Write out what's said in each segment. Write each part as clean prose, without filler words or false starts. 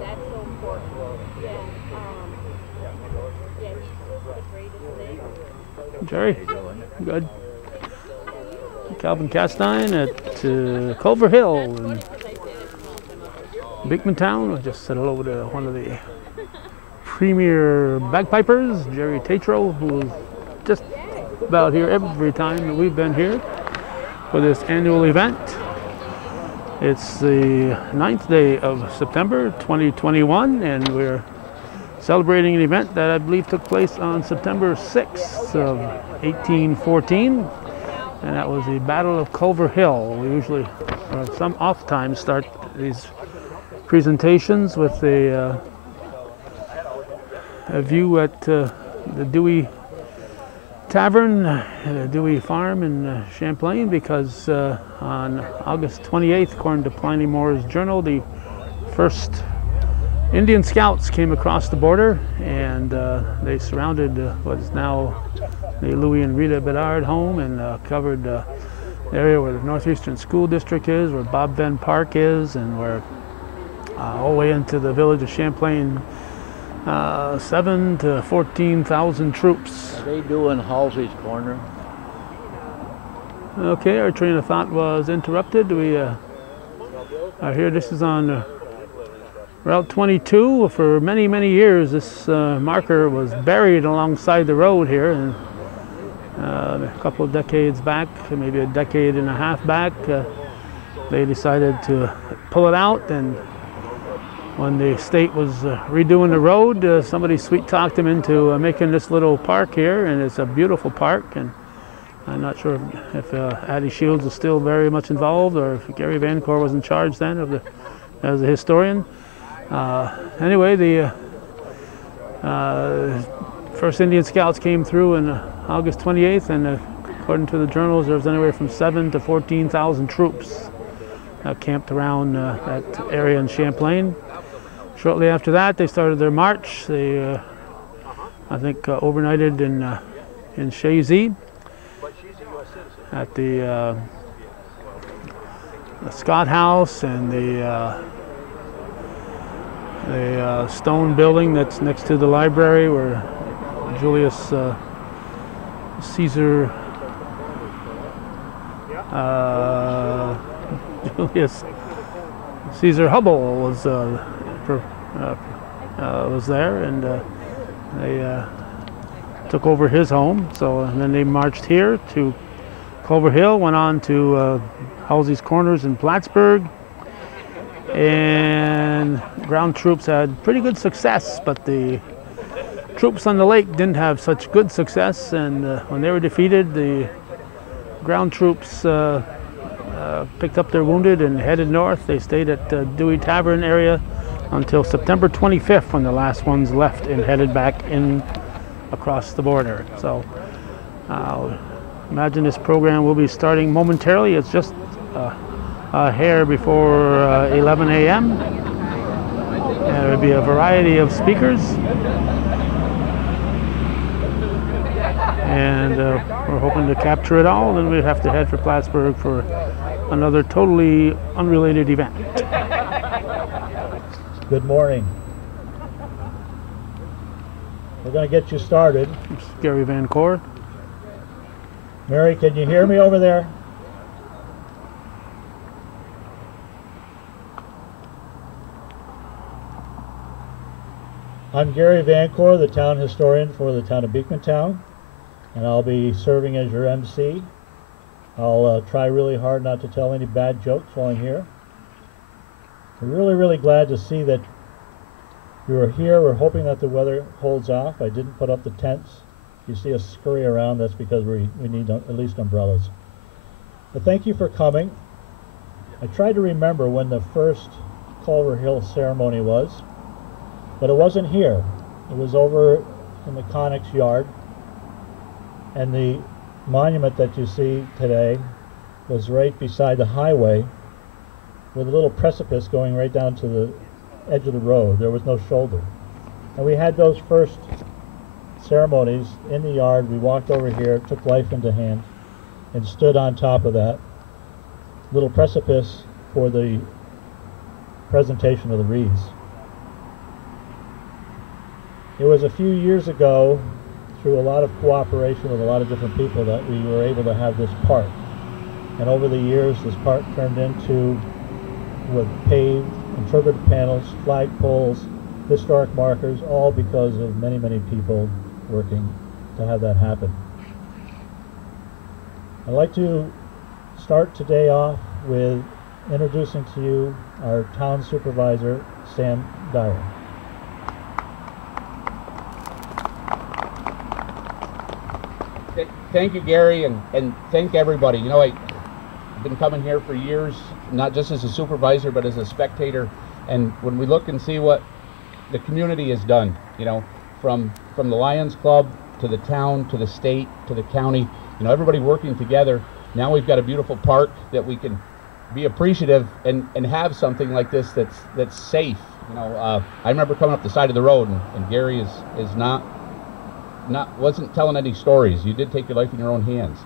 That's so important. Yeah. Yeah, he's the greatest thing. Jerry, good. Calvin Castine at Culver Hill in Beekman Town. I just said hello to one of the premier bagpipers, Jerry Tatro, who's just about here every time that we've been here for this annual event. It's the 9th day of September 2021, and we're celebrating an event that I believe took place on September 6th of 1814, and that was the Battle of Culver Hill. We usually, some oftentimes, start these presentations with a view at the Dewey Tavern, Dewey Farm in Champlain, because on August 28th, according to Pliny Moore's journal, the first Indian scouts came across the border, and they surrounded what is now the Louis and Rita Bedard home, and covered the area where the Northeastern School District is, where Bob Venn Park is, and where all the way into the village of Champlain. 7 to 14,000 troops. Are they doing Halsey's Corner? Okay, our train of thought was interrupted. We are here. This is on Route 22. For many, many years, this marker was buried alongside the road here, and a couple of decades back, maybe a decade and a half back, they decided to pull it out, and when the state was redoing the road, somebody sweet-talked them into making this little park here, and it's a beautiful park. And I'm not sure if Addie Shields is still very much involved, or if Gary Vancour was in charge then as a historian. Anyway, the first Indian scouts came through on August 28th, and according to the journals, there was anywhere from 7 to 14,000 troops camped around that area in Champlain. Shortly after that, they started their march. They, I think, overnighted in Chazy at the Scott House and the stone building that's next to the library, where Julius Caesar Hubble was there, and they took over his home. So, and then they marched here to Culver Hill, went on to Halsey's Corners in Plattsburgh, and ground troops had pretty good success, but the troops on the lake didn't have such good success, and when they were defeated, the ground troops picked up their wounded and headed north. They stayed at the Dewey Tavern area until September 25th, when the last ones left and headed back in across the border. So imagine this program will be starting momentarily. It's just a hair before 11 a.m. There will be a variety of speakers, and we're hoping to capture it all. Then we have to head for Plattsburgh for another totally unrelated event. Good morning. We're going to get you started. It's Gary Vancour. Mary, can you hear me over there? I'm Gary Vancour, the town historian for the town of Beekman Town, and I'll be serving as your MC. I'll try really hard not to tell any bad jokes while I'm here. We're really glad to see that you are here. We're hoping that the weather holds off. I didn't put up the tents. You see us scurry around, that's because we need at least umbrellas. But thank you for coming. I tried to remember when the first Culver Hill ceremony was, but it wasn't here. It was over in the Connick's yard, and the monument that you see today was right beside the highway, with a little precipice going right down to the edge of the road. There was no shoulder. And we had those first ceremonies in the yard. We walked over here, took life into hand, and stood on top of that little precipice for the presentation of the wreaths. It was a few years ago, through a lot of cooperation with a lot of different people, that we were able to have this park. And over the years, this park turned into, with paved, interpretive panels, flagpoles, historic markers, all because of many, many people working to have that happen. I'd like to start today off with introducing to you our town supervisor, Sam Dyer. Thank you, Gary, and thank everybody. You know, I've been coming here for years, not just as a supervisor, but as a spectator. And when we look and see what the community has done, you know, from the Lions Club to the town, to the state, to the county, you know, everybody working together. Now we've got a beautiful park that we can be appreciative and have something like this that's safe. You know, I remember coming up the side of the road, and Gary wasn't telling any stories. You did take your life in your own hands.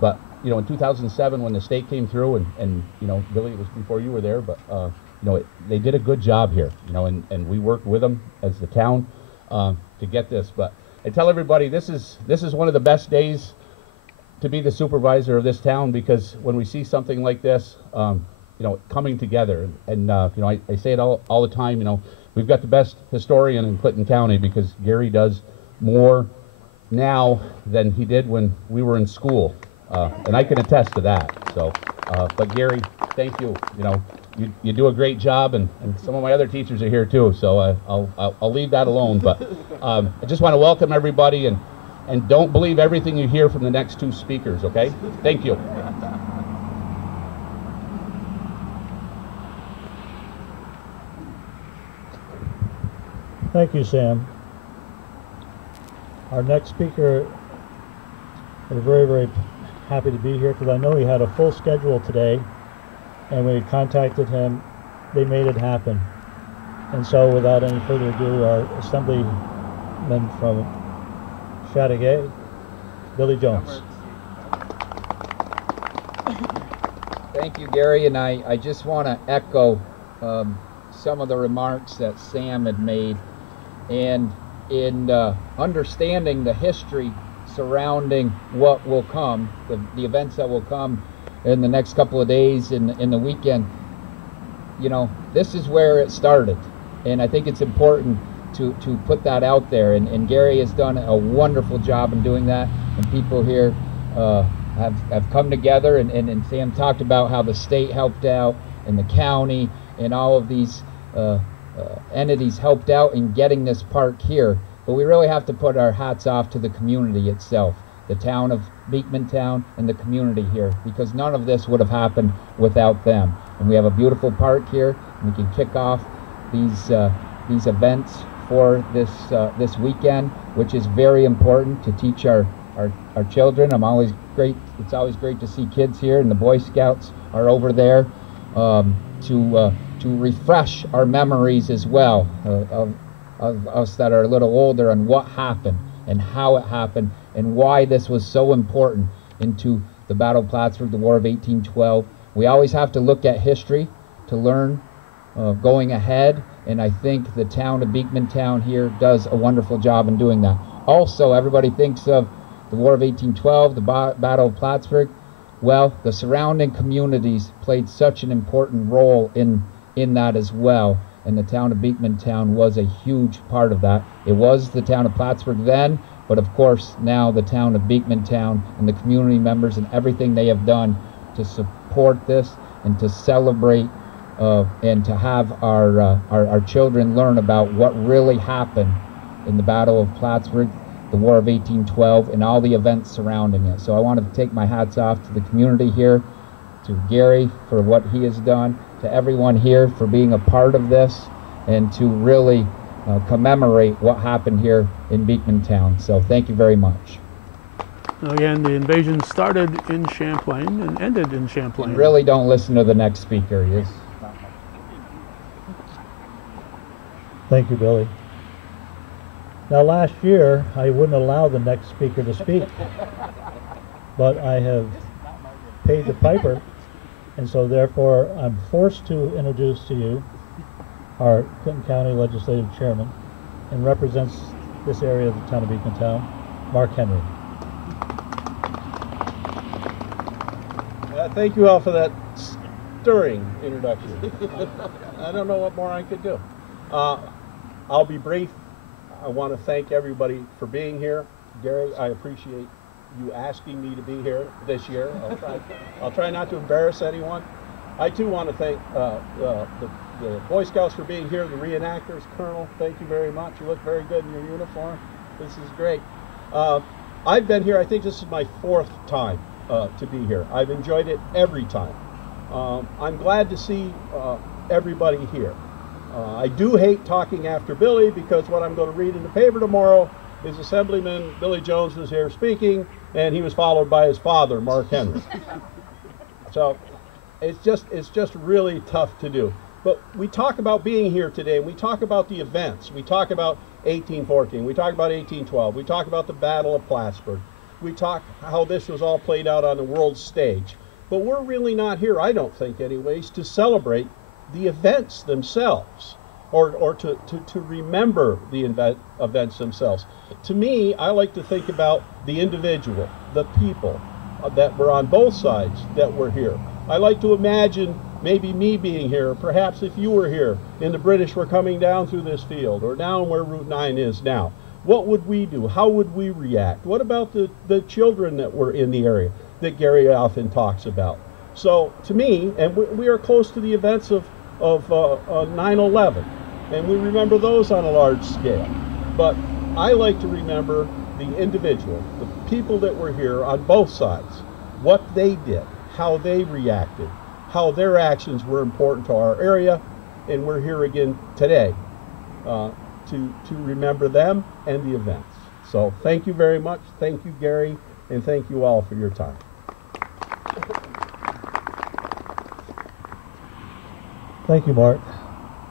But you know, in 2007, when the state came through, and you know, Billy, it was before you were there, but you know, they did a good job here. You know, and we worked with them as the town to get this. But I tell everybody, this is one of the best days to be the supervisor of this town, because when we see something like this, you know, coming together, and you know, I say it all the time. You know, we've got the best historian in Clinton County, because Gary does more now than he did when we were in school, and I can attest to that. So, but Gary, thank you. You know, you do a great job, and some of my other teachers are here too. So I'll leave that alone. But I just want to welcome everybody, and don't believe everything you hear from the next two speakers. Okay? Thank you. Thank you, Sam. Our next speaker, we're very, very happy to be here, because I know he had a full schedule today, and when we contacted him, they made it happen. And so without any further ado, our assemblyman from Chateauguay, Billy Jones. Thank you, Gary, and I just want to echo some of the remarks that Sam had made, and in understanding the history surrounding what will come, the events that will come in the next couple of days, in the weekend. You know, this is where it started, and I think it's important to put that out there, and Gary has done a wonderful job in doing that, and people here have come together, and Sam talked about how the state helped out, and the county, and all of these entities helped out in getting this park here. But we really have to put our hats off to the community itself, the town of Beekmantown and the community here, because none of this would have happened without them. And we have a beautiful park here, and we can kick off these events for this weekend, which is very important to teach our children. It's always great to see kids here, and the Boy Scouts are over there to refresh our memories as well of us that are a little older, on what happened and how it happened and why this was so important into the Battle of Plattsburgh, the War of 1812. We always have to look at history to learn going ahead, and I think the town of Beekmantown here does a wonderful job in doing that. Also, everybody thinks of the War of 1812, the Battle of Plattsburgh. Well, the surrounding communities played such an important role in that as well, and the town of Beekmantown was a huge part of that. It was the town of Plattsburgh then, but of course now the town of Beekmantown and the community members and everything they have done to support this and to celebrate and to have our children learn about what really happened in the Battle of Plattsburgh, the War of 1812, and all the events surrounding it. So I want to take my hats off to the community here, to Gary for what he has done, to everyone here for being a part of this, and to really commemorate what happened here in Beekmantown. So thank you very much. Again, the invasion started in Champlain and ended in Champlain. And really don't listen to the next speaker. Yes. Thank you, Billy. Now, last year, I wouldn't allow the next speaker to speak, but I have paid the piper, and so therefore I'm forced to introduce to you our Clinton County Legislative Chairman, and represents this area of the town of Beacontown, Mark Henry. Thank you all for that stirring introduction. I don't know what more I could do. I'll be brief. I want to thank everybody for being here. Gary, I appreciate you asking me to be here this year. I'll try not to embarrass anyone. I too want to thank the Boy Scouts for being here, the reenactors. Colonel, thank you very much. You look very good in your uniform. This is great. I've been here, I think this is my 4th time to be here. I've enjoyed it every time. I'm glad to see everybody here. I do hate talking after Billy, because what I'm going to read in the paper tomorrow is Assemblyman Billy Jones was here speaking, and he was followed by his father, Mark Henry. So it's just really tough to do. But we talk about being here today, and we talk about the events. We talk about 1814, we talk about 1812, we talk about the Battle of Plattsburgh, we talk how this was all played out on the world stage. But we're really not here, I don't think anyways, to celebrate the events themselves, or to remember the events themselves. To me, I like to think about the individual, the people that were on both sides that were here. I like to imagine maybe me being here, or perhaps if you were here and the British were coming down through this field, or down where Route 9 is now. What would we do? How would we react? What about the children that were in the area that Gary often talks about? So to me, and we are close to the events of 9/11, and we remember those on a large scale. But I like to remember the individual, the people that were here on both sides, what they did, how they reacted, how their actions were important to our area, and we're here again today to remember them and the events. So thank you very much. Thank you, Gary, and thank you all for your time. Thank you, Mark.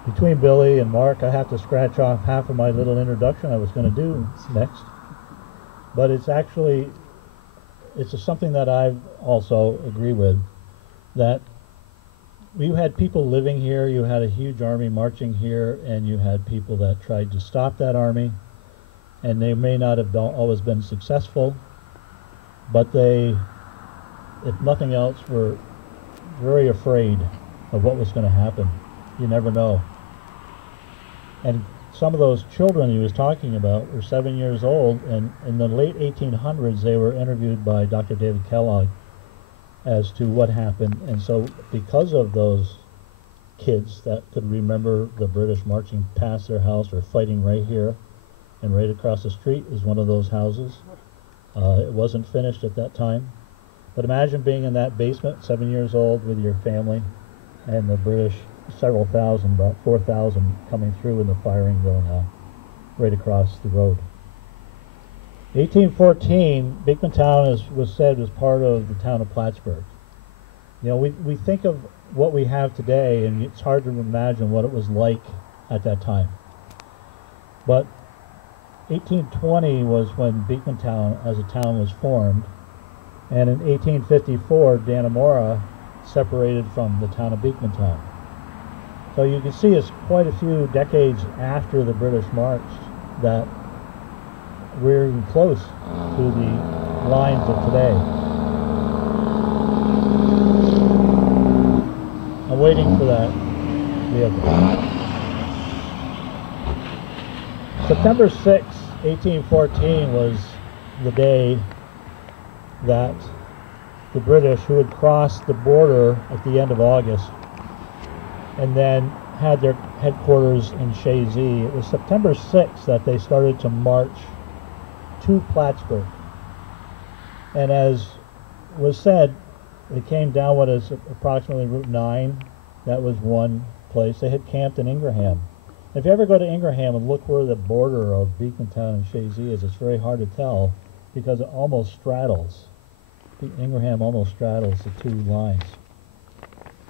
Between Billy and Mark, I have to scratch off half of my little introduction I was going to do next. But it's actually, something that I also agree with, that you had people living here, you had a huge army marching here, and you had people that tried to stop that army, and they may not have always been successful, but they, if nothing else, were very afraid of what was going to happen. You never know. And some of those children he was talking about were 7 years old, and in the late 1800s they were interviewed by Dr. David Kellogg as to what happened. And so because of those kids that could remember the British marching past their house, or fighting right here, and right across the street is one of those houses. It wasn't finished at that time, but imagine being in that basement, 7 years old, with your family, and the British, several thousand, about 4,000 coming through, and the firing going on right across the road. 1814, Beacontown was said was part of the town of Plattsburgh. You know, we think of what we have today, and it's hard to imagine what it was like at that time. But 1820 was when Beacontown as a town was formed, and in 1854, Dannemora separated from the town of Beacontown. So you can see it's quite a few decades after the British marched that we're even close to the lines of today. I'm waiting for that vehicle. September 6, 1814 was the day that the British, who had crossed the border at the end of August and then had their headquarters in Chazy, it was September 6th that they started to march to Plattsburgh. And as was said, they came down what is approximately Route 9. That was one place. They had camped in Ingraham. If you ever go to Ingraham and look where the border of Beacontown and Chazy is, it's very hard to tell because it almost straddles. Ingraham almost straddles the two lines.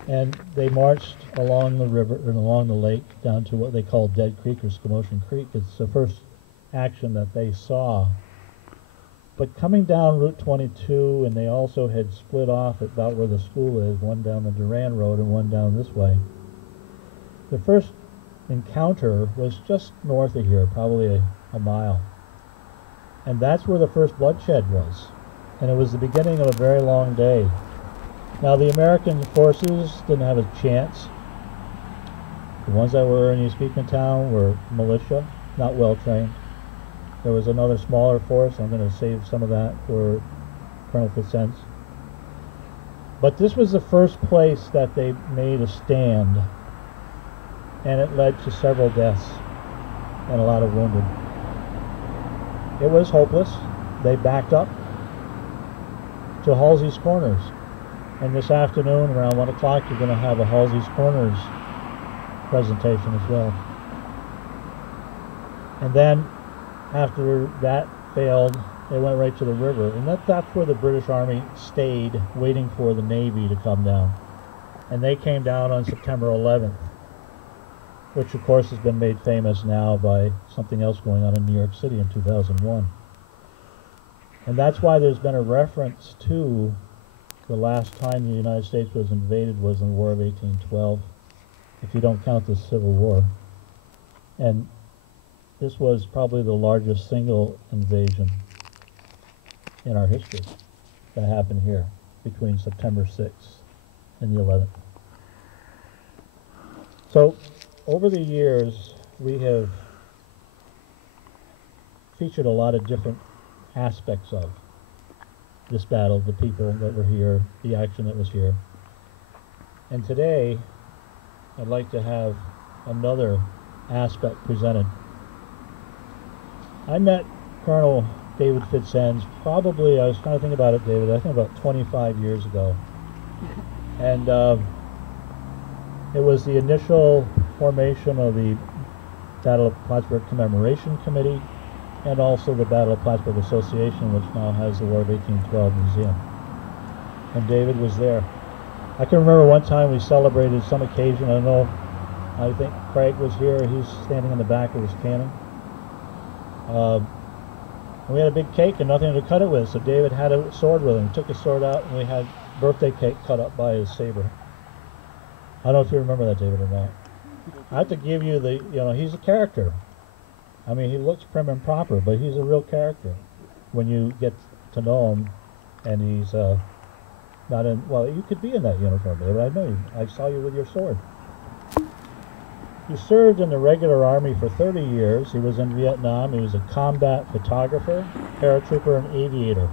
And they marched along the river and along the lake down to what they call Dead Creek or Scamotion Creek. It's the first action that they saw. But coming down Route 22, and they also had split off at about where the school is, one down the Durand Road and one down this way. The first encounter was just north of here, probably a mile. And that's where the first bloodshed was. And it was the beginning of a very long day. Now the American forces didn't have a chance. The ones that were in East Beekmantown were militia, not well trained. There was another smaller force. I'm going to save some of that for Colonel Fitzsimmons. But this was the first place that they made a stand, and it led to several deaths and a lot of wounded. It was hopeless. They backed up to Halsey's Corners. And this afternoon, around 1 o'clock, you're going to have a Halsey's Corners presentation as well. And then, after that failed, they went right to the river. And that's where the British Army stayed, waiting for the Navy to come down. And they came down on September 11th, which of course has been made famous now by something else going on in New York City in 2001. And that's why there's been a reference to the last time the United States was invaded was in the War of 1812, if you don't count the Civil War. And this was probably the largest single invasion in our history that happened here between September 6th and the 11th. So over the years, we have featured a lot of different aspects of this battle, the people that were here, the action that was here. And today, I'd like to have another aspect presented. I met Colonel David Fitzsimmons probably, I was trying to think about it, David, I think about 25 years ago. And it was the initial formation of the Battle of Plattsburgh Commemoration Committee, and also the Battle of Plattsburgh Association, which now has the War of 1812 Museum. And David was there. I can remember one time we celebrated some occasion, I don't know, I think Craig was here, he's standing in the back of his cannon. We had a big cake and nothing to cut it with, so David had a sword with him. He took his sword out and we had birthday cake cut up by his saber. I don't know if you remember that, David, or not. I have to give you the, you know, he's a character. I mean, he looks prim and proper, but he's a real character when you get to know him, and he's not in, well, you could be in that uniform, David, I know you. I saw you with your sword. He served in the regular army for 30 years. He was in Vietnam. He was a combat photographer, paratrooper, and aviator.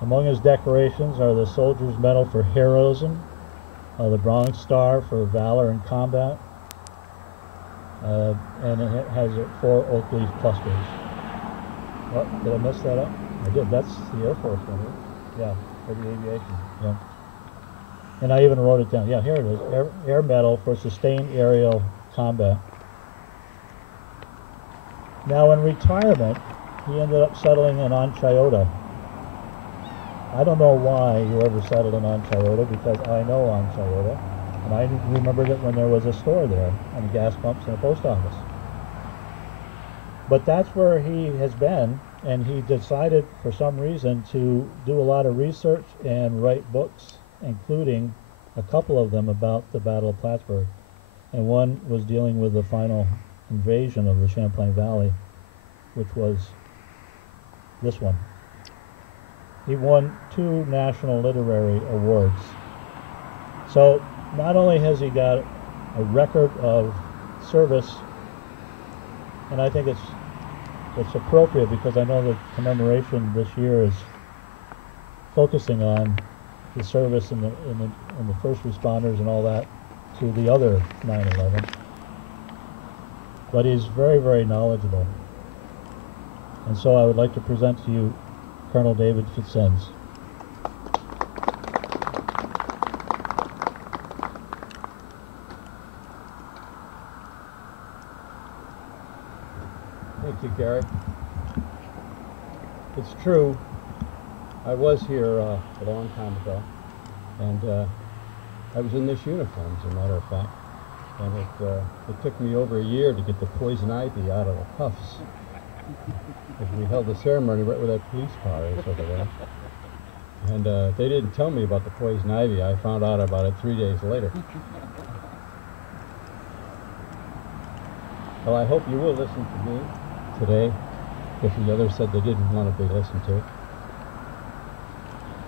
Among his decorations are the Soldier's Medal for Heroism, the Bronze Star for Valor in Combat, and it has 4 oak leaf clusters. What, did I mess that up? I did. That's the Air Force one, right? Yeah, for the aviation. Yeah. And I even wrote it down. Yeah, here it is. Air Medal for Sustained Aerial Combat. Now, in retirement, he ended up settling in Onchiota. I don't know why you ever settled in Onchiota, because I know Onchiota, and I remembered it when there was a store there, and gas pumps and a post office. But that's where he has been, and he decided for some reason to do a lot of research and write books, including a couple of them about the Battle of Plattsburgh. And one was dealing with the final invasion of the Champlain Valley, which was this one. He won 2 national literary awards. So not only has he got a record of service, and I think it's appropriate because I know the commemoration this year is focusing on the service and the first responders and all that to the other 9/11. But he's very, very knowledgeable. And so I would like to present to you Colonel David Fitzsimmons. Thank you, Gary. It's true, I was here a long time ago, and I was in this uniform, as a matter of fact, and it took me over a year to get the poison ivy out of the cuffs. Because we held the ceremony right where that police car is over there. And they didn't tell me about the poison ivy. I found out about it 3 days later. Well, I hope you will listen to me today, if the others said they didn't want to be listened to.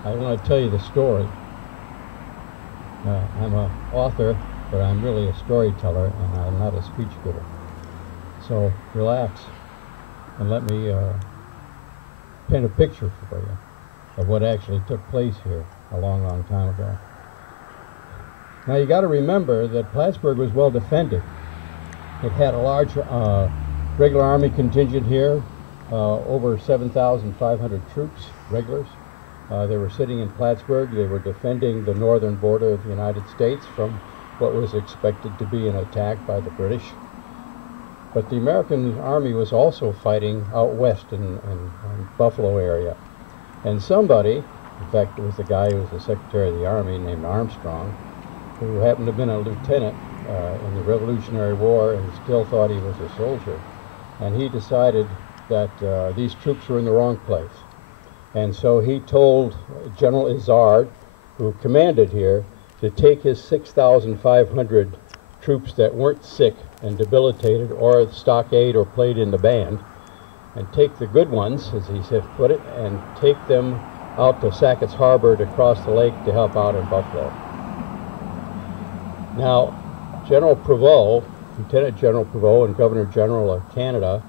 I want to tell you the story. I'm an author, but I'm really a storyteller, and I'm not a speech giver. So relax and let me paint a picture for you of what actually took place here a long, long time ago. Now you got to remember that Plattsburgh was well defended. It had a large regular army contingent here, over 7,500 troops, regulars. They were sitting in Plattsburgh. They were defending the northern border of the United States from what was expected to be an attack by the British. But the American army was also fighting out west in Buffalo area. And somebody, in fact it was the guy who was the Secretary of the Army named Armstrong, who happened to have been a lieutenant in the Revolutionary War and still thought he was a soldier. And he decided that these troops were in the wrong place. And so he told General Izard, who commanded here, to take his 6,500 troops that weren't sick and debilitated or stockade or played in the band, and take the good ones, as he said, put it, and take them out to Sackett's Harbor to cross the lake to help out in Buffalo. Now, General Prevost, Lieutenant General Prevost and Governor General of Canada,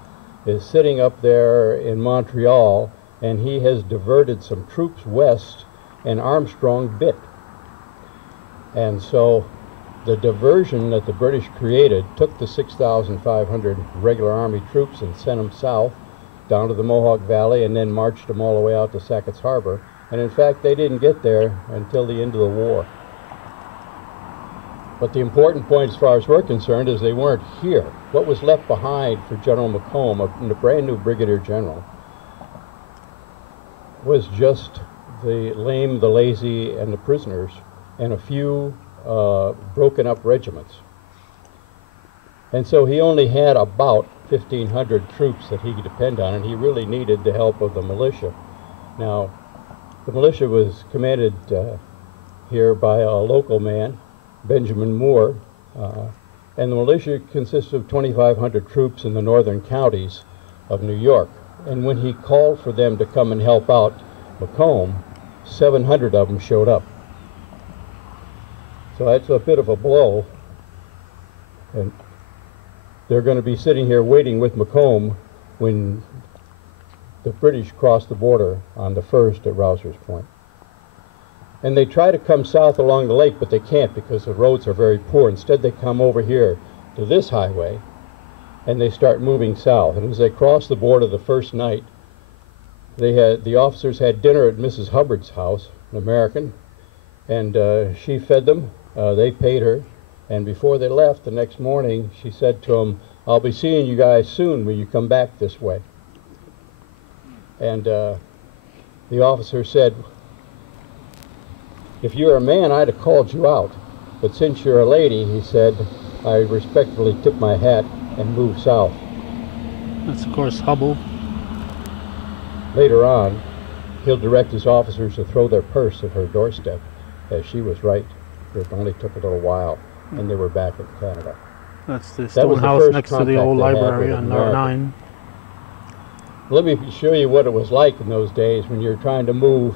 is sitting up there in Montreal, and he has diverted some troops west, and Armstrong bit. And so the diversion that the British created took the 6,500 regular army troops and sent them south down to the Mohawk Valley and then marched them all the way out to Sackett's Harbor. And in fact, they didn't get there until the end of the war. But the important point as far as we're concerned is they weren't here. What was left behind for General McComb, a brand new brigadier general, was just the lame, the lazy, and the prisoners, and a few broken up regiments. And so he only had about 1,500 troops that he could depend on, and he really needed the help of the militia. Now, the militia was commanded here by a local man, Benjamin Moore, and the militia consists of 2,500 troops in the northern counties of New York. And when he called for them to come and help out Macomb, 700 of them showed up. So that's a bit of a blow. And they're going to be sitting here waiting with Macomb when the British cross the border on the 1st at Rouser's Point. And they try to come south along the lake, but they can't because the roads are very poor. Instead, they come over here to this highway, and they start moving south. And as they cross the border the first night, the officers had dinner at Mrs. Hubbard's house, an American, and she fed them. They paid her. And before they left the next morning, she said to them, "I'll be seeing you guys soon when you come back this way." And the officer said, "If you're a man, I'd have called you out. But since you're a lady," he said, "I respectfully tip my hat and move south." That's, of course, Hubble. Later on, he'll direct his officers to throw their purse at her doorstep, as she was right. It only took a little while, and they were back in Canada. That's the That stone was the house first next to the contact old they had library with on America. R9. Let me show you what it was like in those days when you're trying to move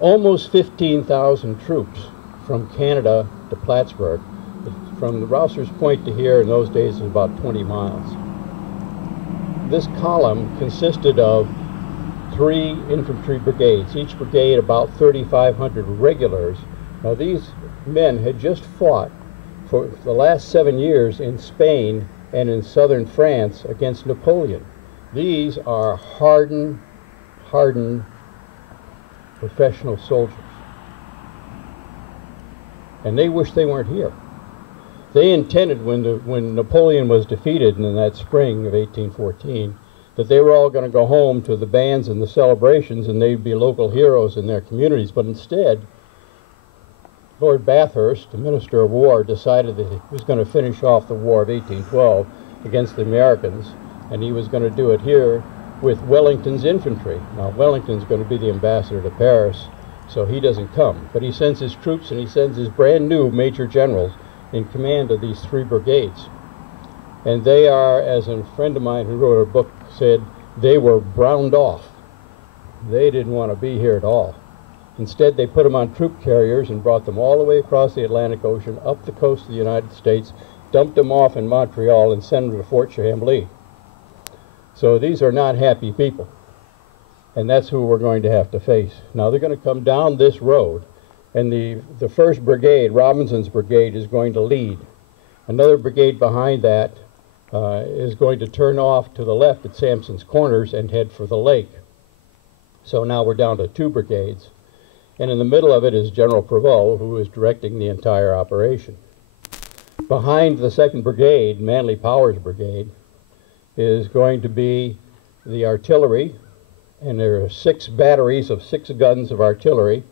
almost 15,000 troops from Canada to Plattsburgh. From the Rouser's Point to here in those days was about 20 miles. This column consisted of 3 infantry brigades, each brigade about 3,500 regulars. Now these men had just fought for the last 7 years in Spain and in southern France against Napoleon. These are hardened professional soldiers. And they wish they weren't here. They intended when Napoleon was defeated in that spring of 1814 that they were all going to go home to the bands and the celebrations and they'd be local heroes in their communities. But instead, Lord Bathurst, the Minister of War, decided that he was going to finish off the War of 1812 against the Americans, and he was going to do it here with Wellington's infantry. Now, Wellington's going to be the ambassador to Paris, so he doesn't come. But he sends his troops and he sends his brand new major generals in command of these 3 brigades. And they are, as a friend of mine who wrote a book said, they were browned off. They didn't want to be here at all. Instead, they put them on troop carriers and brought them all the way across the Atlantic Ocean, up the coast of the United States, dumped them off in Montreal, and sent them to Fort Chambly. So these are not happy people. And that's who we're going to have to face. Now they're going to come down this road, and the 1st Brigade, Robinson's brigade, is going to lead. Another brigade behind that is going to turn off to the left at Sampson's Corners and head for the lake. So now we're down to 2 brigades. And in the middle of it is General Prevost, who is directing the entire operation. Behind the 2nd Brigade, Manly Powers Brigade, is going to be the artillery, and there are 6 batteries of 6 guns of artillery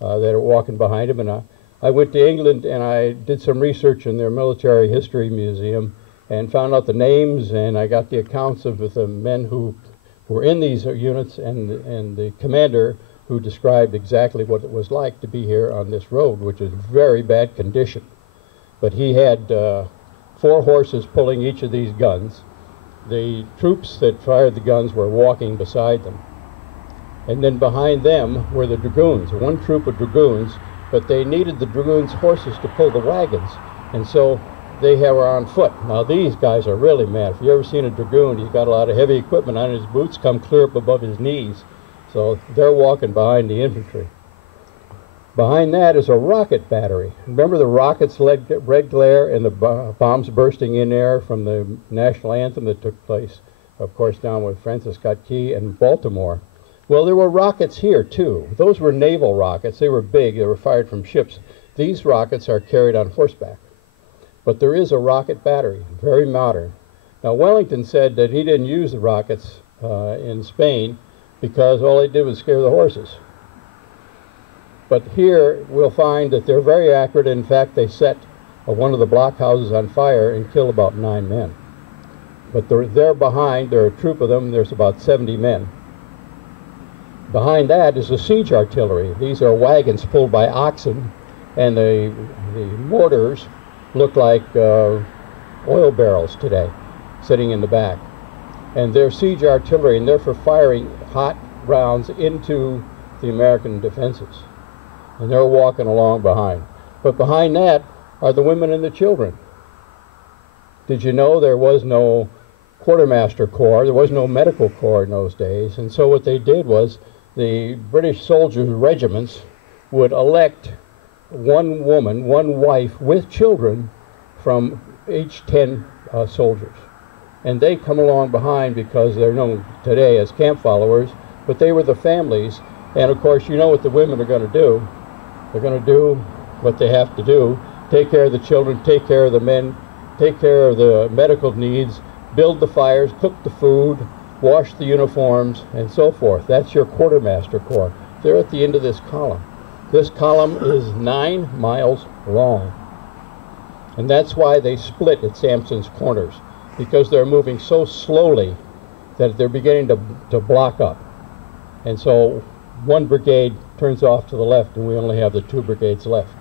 that are walking behind them. And I went to England and I did some research in their military history museum and found out the names, and I got the accounts of the men who were in these units and the commander who described exactly what it was like to be here on this road, which is very bad condition. But he had 4 horses pulling each of these guns. The troops that fired the guns were walking beside them. And then behind them were the dragoons, 1 troop of dragoons, but they needed the dragoons' horses to pull the wagons, and so they were on foot. Now these guys are really mad. If you ever seen a dragoon, he's got a lot of heavy equipment on. His boots come clear up above his knees. So they're walking behind the infantry. Behind that is a rocket battery. Remember the rockets, red glare, and the bombs bursting in air from the national anthem that took place, of course, down with Francis Scott Key and Baltimore. Well, there were rockets here, too. Those were naval rockets. They were big. They were fired from ships. These rockets are carried on horseback. But there is a rocket battery, very modern. Now, Wellington said that he didn't use the rockets in Spain because all they did was scare the horses. But here we'll find that they're very accurate. In fact, they set one of the blockhouses on fire and killed about 9 men. But they're behind, there are a troop of them, there's about 70 men. Behind that is the siege artillery. These are wagons pulled by oxen, and the mortars look like oil barrels today, sitting in the back. And they're siege artillery, and they're for firing hot rounds into the American defenses. And they're walking along behind. But behind that are the women and the children. Did you know there was no quartermaster corps, there was no medical corps in those days, and so what they did was the British soldiers' regiments would elect 1 woman, 1 wife with children from each 10 soldiers. And they come along behind because they're known today as camp followers, but they were the families. And of course, you know what the women are going to do. They're going to do what they have to do, take care of the children, take care of the men, take care of the medical needs, build the fires, cook the food, wash the uniforms, and so forth. That's your quartermaster corps. They're at the end of this column. This column is 9 miles long. And that's why they split at Sampson's Corners, because they're moving so slowly that they're beginning to block up. And so 1 brigade turns off to the left, and we only have the 2 brigades left.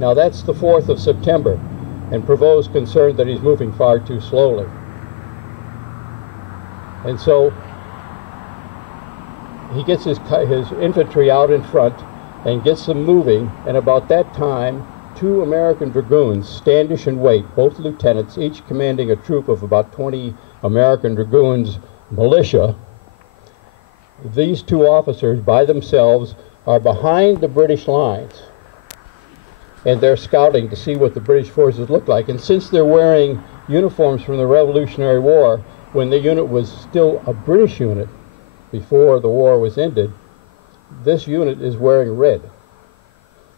Now that's the 4th of September, and Prevost's concerned that he's moving far too slowly. And so he gets his infantry out in front and gets them moving, and about that time 2 American dragoons, Standish and Waite, both lieutenants, each commanding a troop of about 20 American dragoons militia. These 2 officers by themselves are behind the British lines, and they're scouting to see what the British forces look like. And since they're wearing uniforms from the Revolutionary War, when the unit was still a British unit before the war was ended, this unit is wearing red.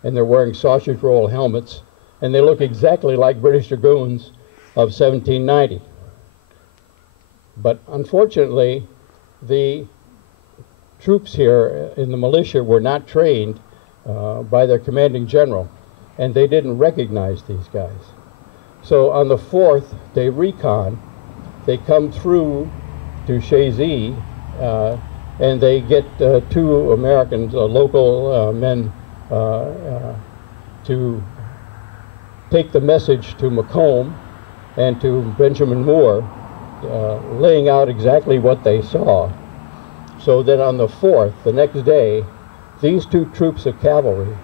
And they're wearing sausage roll helmets, and they look exactly like British dragoons of 1790. But unfortunately, the troops here in the militia were not trained by their commanding general, and they didn't recognize these guys. So on the 4th, they recon. They come through to Chazy, and they get 2 Americans, local men, to take the message to Macomb, and to Benjamin Moore, laying out exactly what they saw. So that on the 4th, the next day, these two troops of cavalry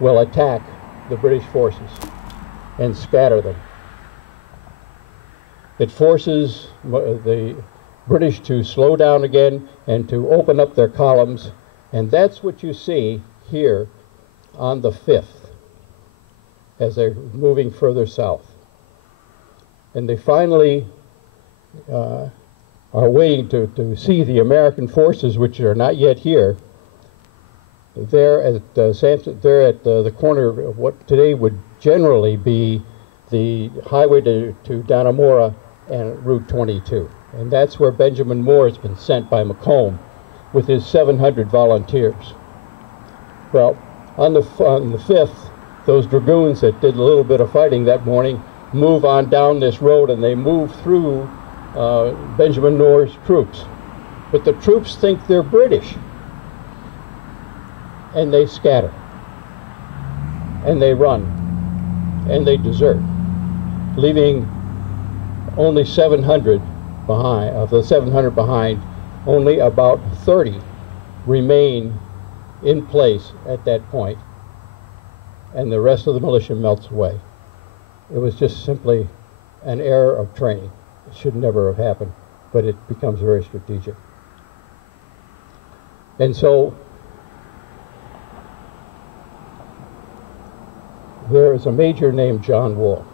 will attack the British forces and scatter them. It forces the British to slow down again and to open up their columns, and that's what you see here on the 5th as they're moving further south. And they finally are waiting to see the American forces, which are not yet here. They're at the corner of what today would generally be the highway to Dannemora and Route 22. And that's where Benjamin Moore has been sent by Macomb with his 700 volunteers. Well, on the 5th, those dragoons that did a little bit of fighting that morning move on down this road, and they move through Benjamin Moore's troops. But the troops think they're British, and they scatter, and they run, and they desert, leaving only 700 behind. Of the 700 behind, only about 30 remain in place at that point, and the rest of the militia melts away. It was just simply an error of training. It should never have happened, but it becomes very strategic. And so there is a major named John Wool.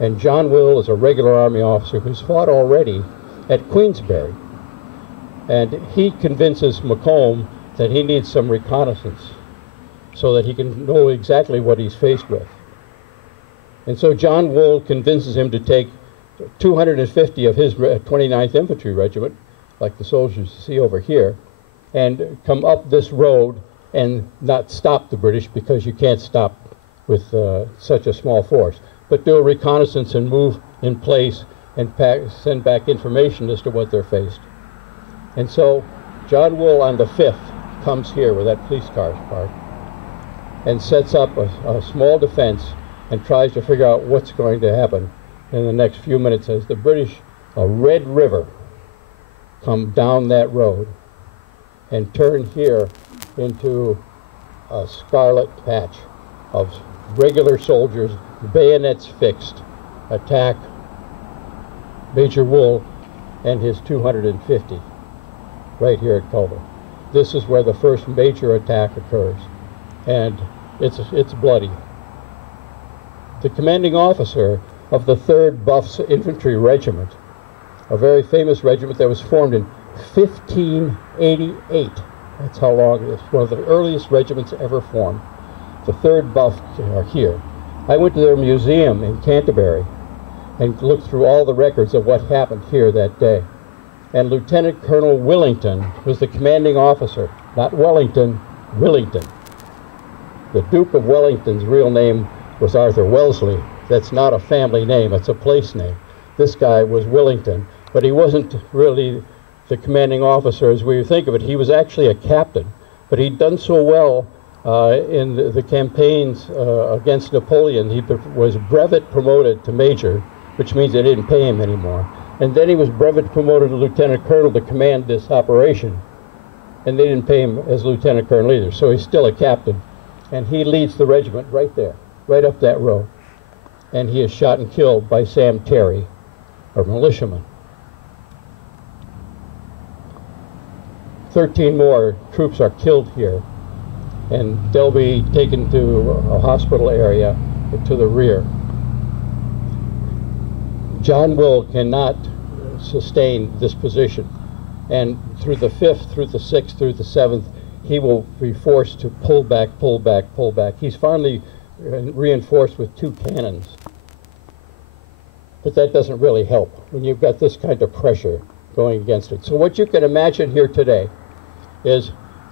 And John Wool is a regular Army officer who's fought already at Queensbury. And he convinces Macomb that he needs some reconnaissance so that he can know exactly what he's faced with. And so John Wool convinces him to take 250 of his 29th Infantry Regiment, like the soldiers you see over here, and come up this road and not stop the British, because you can't stop with such a small force, but do a reconnaissance and move in place and send back information as to what they're faced. And so John Wool on the 5th comes here where that police car is parked and sets up a small defense and tries to figure out what's going to happen in the next few minutes as the British, a Red River, come down that road and turn here into a scarlet patch of regular soldiers, bayonets fixed, attack Major Wool and his 250 right here at Culver. This is where the first major attack occurs, and it's bloody. The commanding officer of the 3rd Buffs Infantry Regiment, a very famous regiment that was formed in 1588. That's how long it is. One of the earliest regiments ever formed. The 3rd Buffs are here. I went to their museum in Canterbury and looked through all the records of what happened here that day. And Lieutenant Colonel Willington was the commanding officer. Not Wellington, Willington. The Duke of Wellington's real name was Arthur Wellesley. That's not a family name, it's a place name. This guy was Willington, but he wasn't really the commanding officer as we think of it. He was actually a captain, but he'd done so well in the campaigns against Napoleon. He was brevet promoted to major, which means they didn't pay him anymore. And then he was brevet promoted to lieutenant colonel to command this operation, and they didn't pay him as lieutenant colonel either, so he's still a captain. And he leads the regiment right there, right up that road. And he is shot and killed by Sam Terry, a militiaman. 13 more troops are killed here, and they'll be taken to a hospital area to the rear. John Wool cannot sustain this position, and through the 5th, through the 6th, through the 7th, he will be forced to pull back, pull back, pull back. He's finally reinforced with 2 cannons. But that doesn't really help when you've got this kind of pressure going against it. So what you can imagine here today is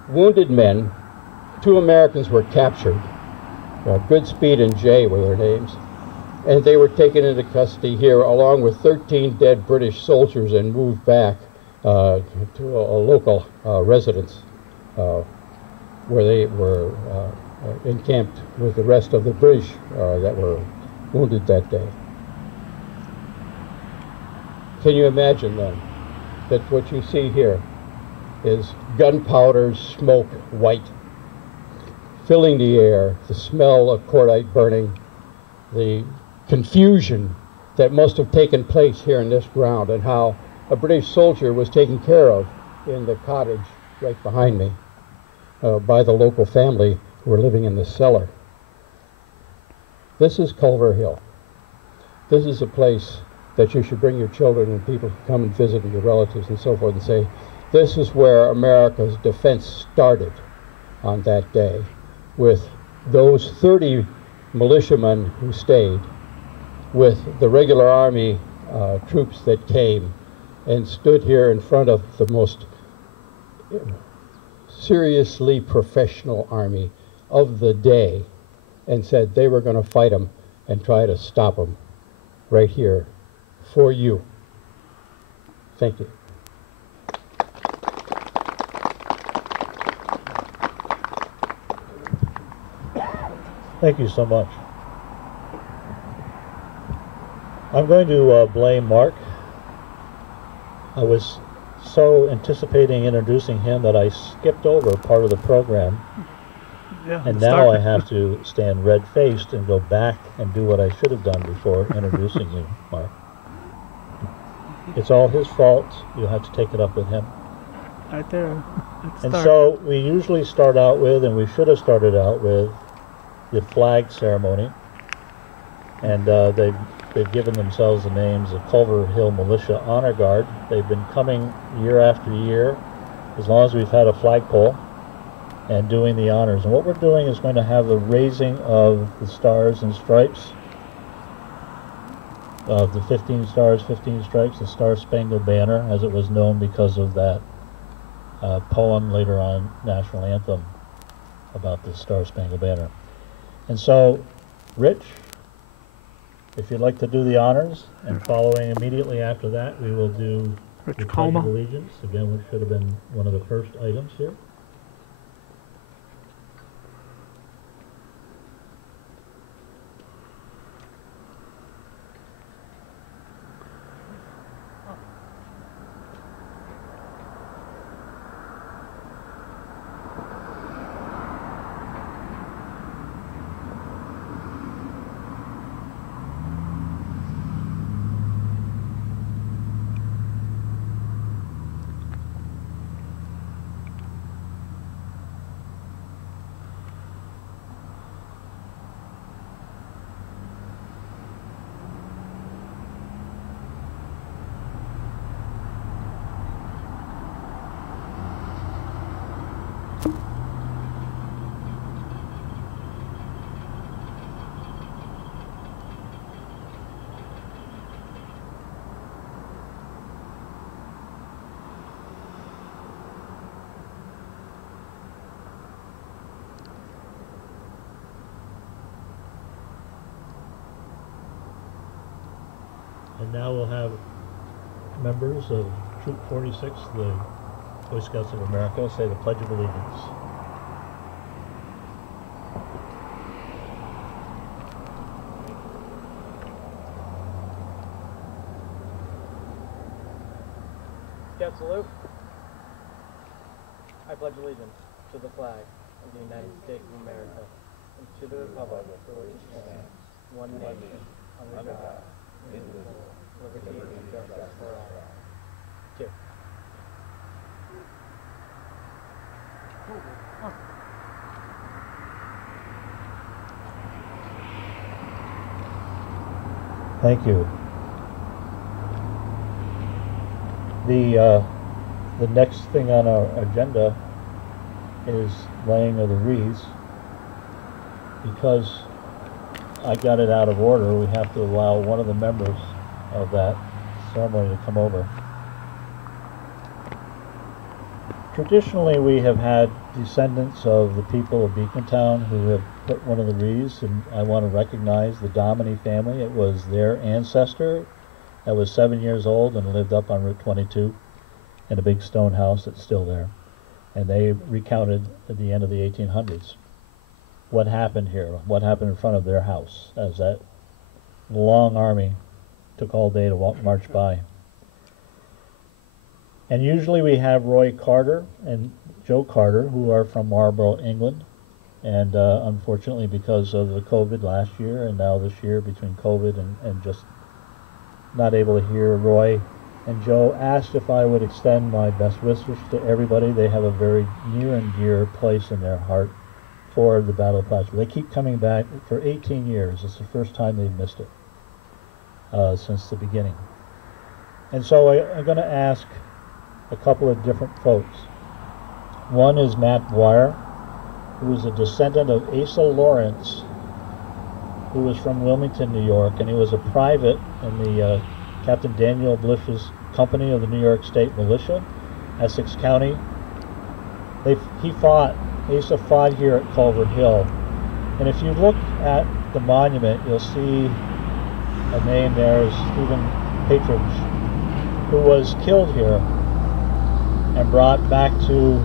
wounded men. 2 Americans were captured. Goodspeed and Jay were their names. And they were taken into custody here along with 13 dead British soldiers and moved back to a local residence where they were encamped with the rest of the British that were wounded that day. Can you imagine then that what you see here is gunpowder smoke white filling the air, the smell of cordite burning, the confusion that must have taken place here in this ground, and how a British soldier was taken care of in the cottage right behind me by the local family who were living in the cellar. This is Culver Hill. This is a place that you should bring your children and people who come and visit and your relatives and so forth and say, this is where America's defense started on that day, with those 30 militiamen who stayed, with the regular army troops that came and stood here in front of the most seriously professional army of the day and said they were going to fight them and try to stop them right here for you. Thank you. Thank you so much. I'm going to blame Mark. I was so anticipating introducing him that I skipped over part of the program. Yeah, And now I have to stand red-faced and go back and do what I should have done before introducing you, Mark. It's all his fault. You'll have to take it up with him. Right there. And so we usually start out with, and we should have started out with, the flag ceremony. And they've given themselves the names of Culver Hill Militia Honor Guard. They've been coming year after year, as long as we've had a flagpole, and doing the honors. And what we're doing is going to have the raising of the stars and stripes, of the 15 stars, 15 stripes, the Star Spangled Banner, as it was known because of that poem later on, national anthem, about the Star Spangled Banner. And so, Rich, if you'd like to do the honors, and following immediately after that, we will do the Pledge of Allegiance, again, which should have been one of the first items here. And now we'll have members of Troop 46, the Boy Scouts of America, say the Pledge of Allegiance. Scout salute. I pledge allegiance to the flag of the United States of America and to the republic for which it stands, one nation, under God, indivisible, liberty and justice for all. Cheers. Thank you. The next thing on our agenda is laying of the wreaths. Because I got it out of order, we have to allow one of the members of that ceremony to come over. Traditionally, we have had descendants of the people of Beacontown who have put one of the wreaths, and I want to recognize the Dominy family. It was their ancestor that was 7 years old and lived up on Route 22 in a big stone house that's still there. And they recounted at the end of the 1800s what happened here, what happened in front of their house as that long army took all day to march by. And usually we have Roy Carter and Joe Carter, who are from Marlborough, England. And unfortunately, because of the COVID last year and now this year, between COVID and just not able to hear, Roy and Joe asked if I would extend my best wishes to everybody. They have a very near and dear place in their heart for the Battle of Plattsburgh. They keep coming back for 18 years. It's the first time they've missed it since the beginning. And so I'm going to ask a couple of different folks. One is Matt Dyer, who is a descendant of Asa Lawrence, who was from Wilmington, New York, and he was a private in the Captain Daniel Blish's company of the New York State Militia, Essex County. Asa fought here at Culver Hill. And if you look at the monument, you'll see a name there is Stephen Patridge, who was killed here and brought back to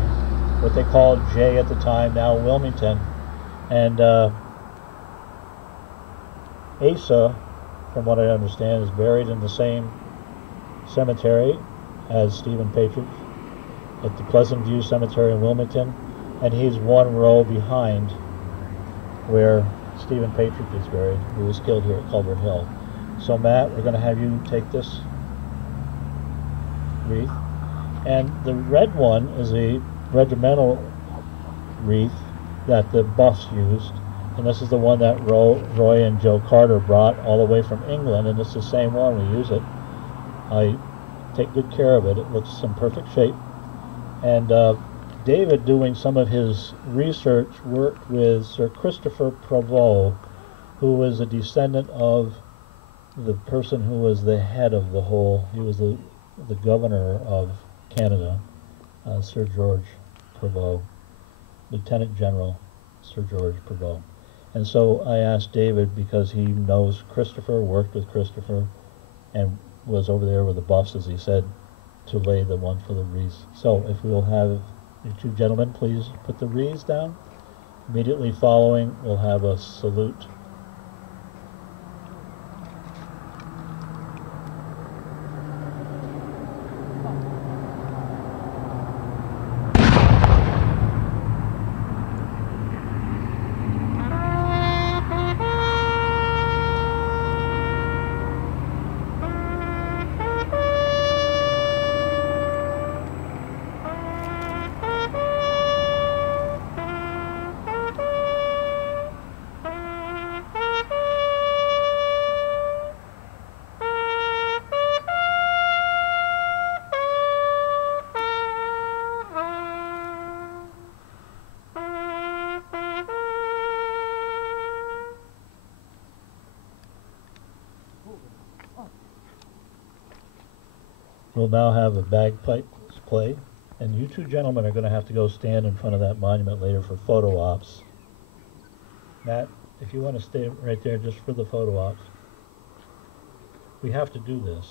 what they called Jay at the time, now Wilmington. And Asa, from what I understand, is buried in the same cemetery as Stephen Patridge at the Pleasant View Cemetery in Wilmington, and he's one row behind where Stephen Patridge is buried, who was killed here at Culver Hill. So Matt, we're going to have you take this wreath. And the red one is a regimental wreath that the buffs used, and this is the one that Roy and Joe Carter brought all the way from England, and it's the same one. We use it. I take good care of it. It looks in perfect shape. And David, doing some of his research, worked with Sir Christopher Prevost, who was a descendant of the person who was the head of the whole. He was the governor of Canada, Sir George Prevost, Lieutenant General Sir George Prevost. And so I asked David, because he knows Christopher, worked with Christopher, and was over there with the buffs, as he said, to lay the one for the wreaths. So if we'll have you two gentlemen please put the wreaths down. Immediately following, we'll have a salute. We'll now have a bagpipes play, and you two gentlemen are going to have to go stand in front of that monument later for photo ops. Matt, if you want to stay right there just for the photo ops. We have to do this.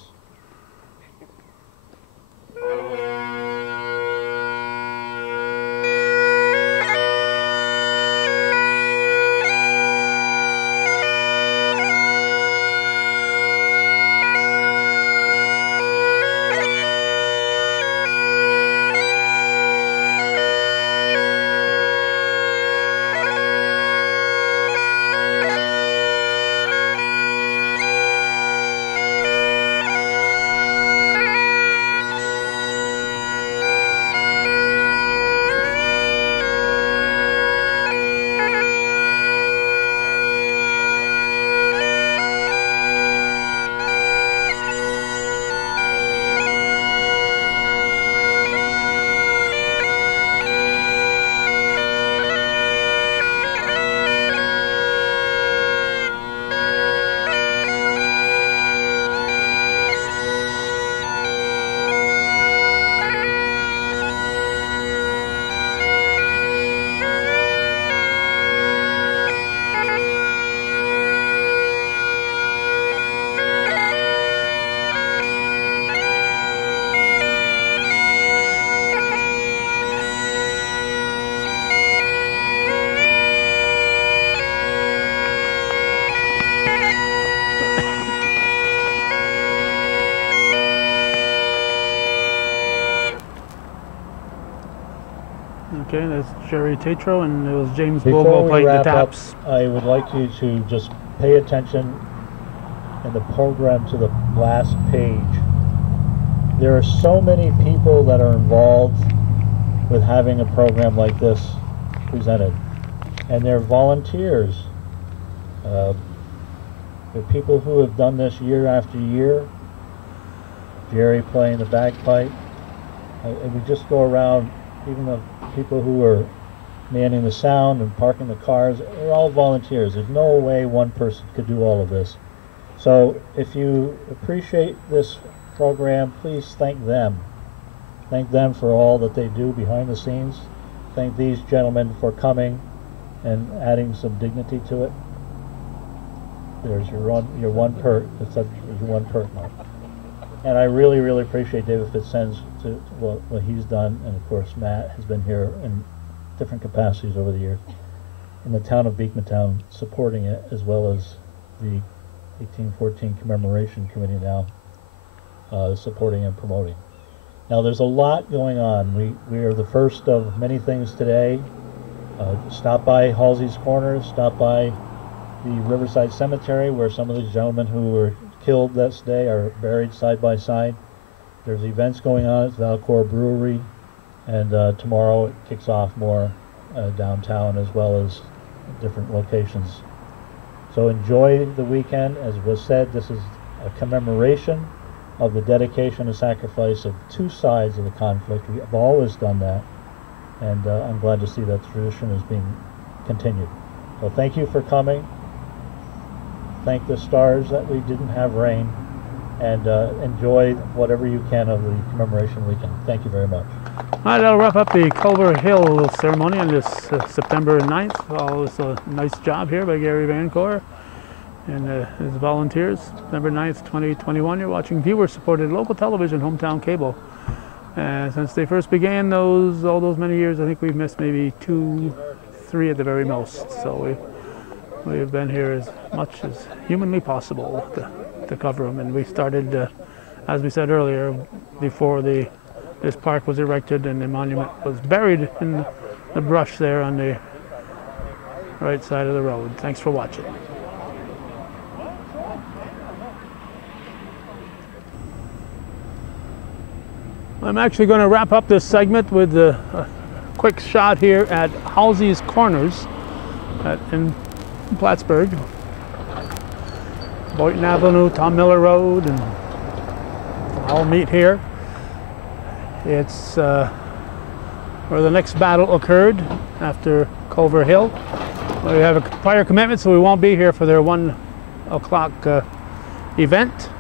Okay, that's Jerry Tatro, and it was James Before Bobo we playing the wrap up, taps. I would like you to just pay attention in the program to the last page. There are so many people that are involved with having a program like this presented, and they're volunteers. They're people who have done this year after year. Jerry playing the bagpipe. And we just go around, even the people who are manning the sound and parking the cars, they're all volunteers. There's no way one person could do all of this. So if you appreciate this program, please thank them. Thank them for all that they do behind the scenes. Thank these gentlemen for coming and adding some dignity to it. There's your one perk. It's your one perk mark. And I really, really appreciate David Fitzsimmons to what he's done, and of course Matt has been here in different capacities over the years in the town of Beekmantown, supporting it, as well as the 1814 Commemoration Committee now supporting and promoting. Now there's a lot going on. We are the first of many things today. Stop by Halsey's Corners, stop by the Riverside Cemetery, where some of these gentlemen who were killed this day are buried side by side. There's events going on at Valcor Brewery, and tomorrow it kicks off more downtown, as well as different locations. So enjoy the weekend. As was said, this is a commemoration of the dedication and sacrifice of two sides of the conflict. We have always done that, and I'm glad to see that tradition is being continued. So thank you for coming. Thank the stars that we didn't have rain, and enjoy whatever you can of the commemoration weekend. Thank you very much. All right, that'll wrap up the Culver Hill ceremony on this September 9th. Always a nice job here by Gary Vancor and his volunteers. September 9th, 2021. You're watching viewer-supported local television, hometown cable. Since they first began all those many years, I think we've missed maybe 2, 3 at the very most. So we've been here as much as humanly possible to cover them. And we started, as we said earlier, before this park was erected and the monument was buried in the brush there on the right side of the road. Thanks for watching. I'm actually going to wrap up this segment with a quick shot here at Halsey's Corners in Plattsburgh. Boynton Avenue, Tom Miller Road, and all meet here. It's where the next battle occurred after Culver Hill. We have a prior commitment, so we won't be here for their 1 o'clock event.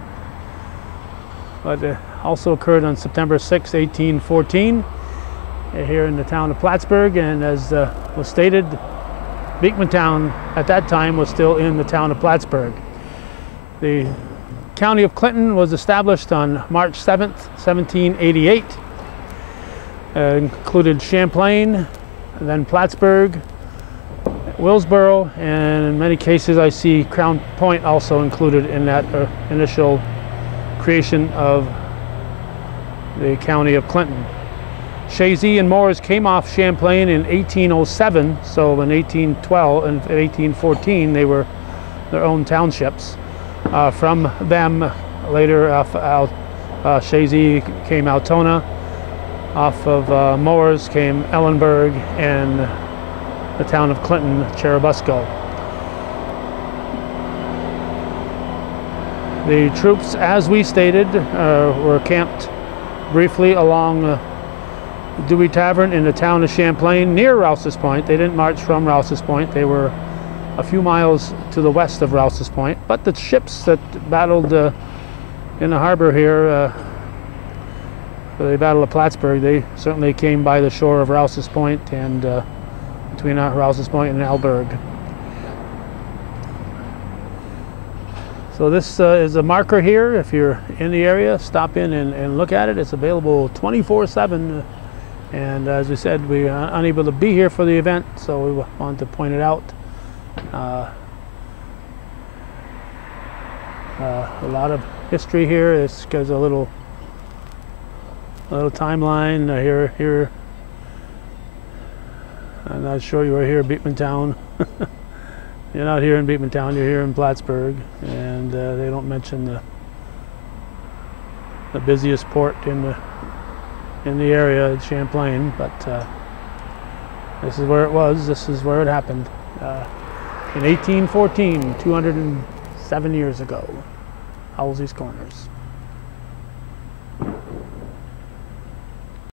But also occurred on September 6, 1814, here in the town of Plattsburgh. And as was stated, Beekmantown at that time was still in the town of Plattsburgh. The county of Clinton was established on March 7th, 1788. Included Champlain, and then Plattsburgh, Willsboro, and in many cases I see Crown Point also included in that initial creation of the county of Clinton. Shazy and Moores came off Champlain in 1807, so in 1812 and 1814 they were their own townships. From them later Shazy came Altona, off of Moores came Ellenburg, and the town of Clinton, Cherubusco. The troops, as we stated, were camped briefly along Dewey Tavern in the town of Champlain, near Rouse's Point. They didn't march from Rouse's Point. They were a few miles to the west of Rouse's Point. But the ships that battled in the harbor here for the Battle of Plattsburgh, they certainly came by the shore of Rouse's Point and between Rouse's Point and Alberg. So this is a marker here. If you're in the area, stop in and look at it. It's available 24/7. And as we said, we are unable to be here for the event, so we wanted to point it out. A lot of history here. This gives a little not sure you were here in Beekman Town. You're not here in Beekman Town, you're here in Plattsburgh, and they don't mention the busiest port in the area, Champlain, but this is where it was, this is where it happened. In 1814, 207 years ago, Halsey's Corners.